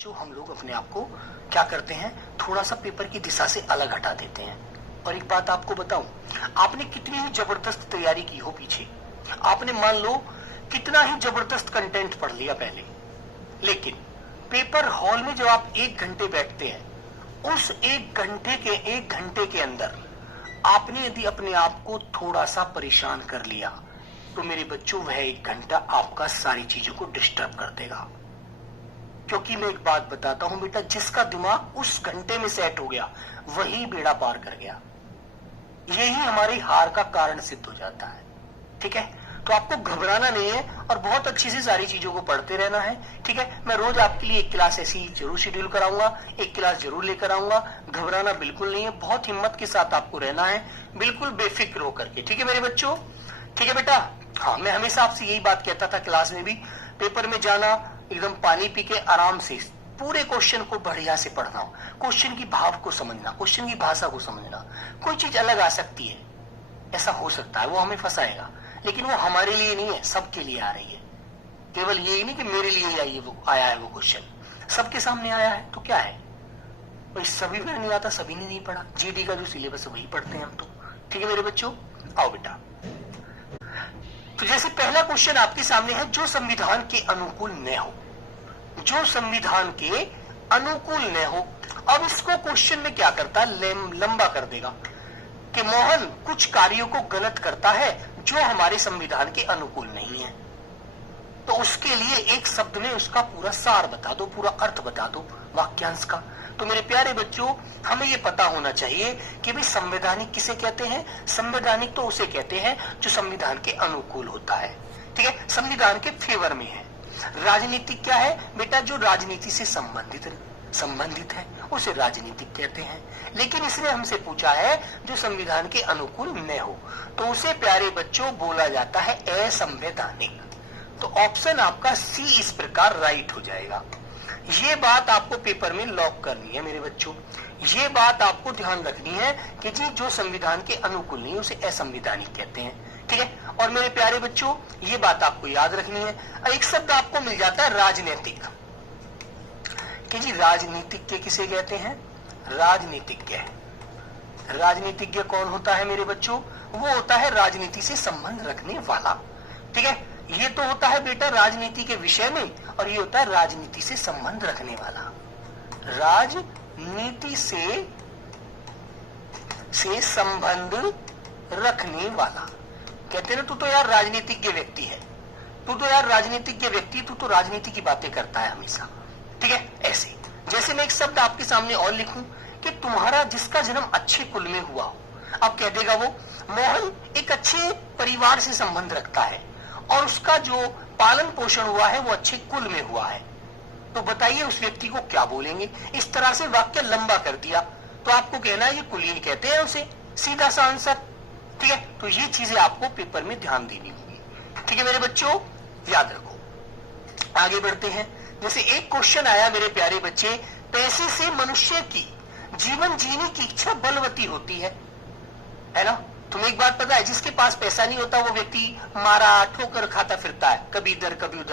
जो हम लोग अपने आप को क्या करते हैं, थोड़ा सा पेपर की दिशा से अलग हटा देते हैं। और एक बात आपको बताऊं, आपने कितनी ही जबरदस्त तैयारी की हो पीछे, आपने मान लो कितना ही जबरदस्त कंटेंट पढ़ लिया पहले, लेकिन पेपर हॉल में जब आप 1 घंटे बैठते हैं, उस 1 घंटे के अंदर आपने यदि अपने आप को थोड़ा सा परेशान कर लिया, तो मेरे बच्चों वह 1 घंटा आपका सारी चीजों को डिस्टर्ब कर देगा। क्योंकि मैं एक बात बताता हूं बेटा, जिसका दिमाग उस घंटे में सेट हो गया वही बेड़ा पार कर गया। यही हमारी हार का कारण सिद्ध हो जाता है। ठीक है, तो आपको घबराना नहीं है और बहुत अच्छी से सारी चीजों को पढ़ते रहना है। ठीक है, मैं रोज आपके लिए एक क्लास ऐसी जरूर शेड्यूल कराऊंगा, एक क्लास जरूर लेकर आऊंगा। घबराना बिल्कुल नहीं है, बहुत हिम्मत के साथ आपको रहना है, बिल्कुल बेफिक्र होकर के। ठीक है मेरे बच्चों, ठीक है बेटा। हाँ, मैं हमेशा आपसे यही बात कहता था क्लास में भी, पेपर में जाना एकदम पानी पी के आराम से पूरे क्वेश्चन को बढ़िया से पढ़ना, क्वेश्चन की भाव को समझना, क्वेश्चन की भाषा को समझना। कोई चीज अलग आ सकती है, ऐसा हो सकता है, वो हमें फंसाएगा, लेकिन वो हमारे लिए नहीं है, सबके लिए आ रही है। केवल ये नहीं कि मेरे लिए आई है, वो आया है वो क्वेश्चन, सबके सामने आया है। तो क्या है भाई, सभी को नहीं आता, सभी ने नहीं पढ़ा। जीडी का जो सिलेबस वही पढ़ते हैं हम तो। ठीक है मेरे बच्चों, आओ बेटा। तो जैसे पहला क्वेश्चन आपके सामने है, जो संविधान के अनुकूल न हो, जो संविधान के अनुकूल न हो। अब इसको क्वेश्चन में क्या करता है, लंबा कर देगा कि मोहन कुछ कार्यों को गलत करता है जो हमारे संविधान के अनुकूल नहीं है। तो उसके लिए एक शब्द में उसका पूरा सार बता दो, पूरा अर्थ बता दो वाक्यांश का। तो मेरे प्यारे बच्चों, हमें ये पता होना चाहिए कि भाई संवैधानिक किसे कहते हैं। संवैधानिक तो उसे कहते हैं जो संविधान के अनुकूल होता है। ठीक है, संविधान के फेवर में है। राजनीतिक क्या है बेटा, जो राजनीति से संबंधित है, उसे राजनीतिक कहते हैं। लेकिन इसने हमसे पूछा है जो संविधान के अनुकूल न हो, तो उसे प्यारे बच्चों बोला जाता है असंवैधानिक। तो ऑप्शन आपका सी इस प्रकार राइट हो जाएगा। ये बात आपको पेपर में लॉक करनी है मेरे बच्चों, ये बात आपको ध्यान रखनी है कि जी जो संविधान के अनुकूल नहीं उसे असंवैधानिक कहते हैं। ठीक है, और मेरे प्यारे बच्चों ये बात आपको याद रखनी है। एक शब्द आपको मिल जाता है राजनीतिक, कि जी राजनीतिज्ञ किसे कहते हैं, राजनीतिज्ञ। राजनीतिज्ञ कौन होता है मेरे बच्चों, वो होता है राजनीति से संबंध रखने वाला। ठीक है, ये तो होता है बेटा राजनीति के विषय में, और ये होता है राजनीति से संबंध रखने वाला। राजनीति से संबंध रखने वाला कहते हैं ना, तू तो यार राजनीतिज्ञ व्यक्ति है, तू तो यार राजनीतिज्ञ व्यक्ति, तू तो राजनीति की बातें करता है हमेशा। ठीक है, ऐसे जैसे मैं एक शब्द आपके सामने और लिखूं कि तुम्हारा जिसका जन्म अच्छे कुल में हुआ हो। अब कह देगा वो मोहन एक अच्छे परिवार से संबंध रखता है और उसका जो पालन पोषण हुआ है वो अच्छे कुल में हुआ है। तो बताइए उस व्यक्ति को क्या बोलेंगे। इस तरह से वाक्य लंबा कर दिया तो आपको कहना है ये कुलीन कहते हैं उसे, सीधा सा आंसर। ठीक है, तो ये चीजें आपको पेपर में ध्यान देनी होगी। ठीक है मेरे बच्चों, याद रखो। आगे बढ़ते हैं। जैसे एक क्वेश्चन आया मेरे प्यारे बच्चे, पैसे से मनुष्य की जीवन जीने की इच्छा बलवती होती है ना। तुम्हें एक बात पता है, जिसके पास पैसा नहीं होता वो व्यक्ति मारा ठोकर खाता फिरता है, कभी इधर कभी उधर।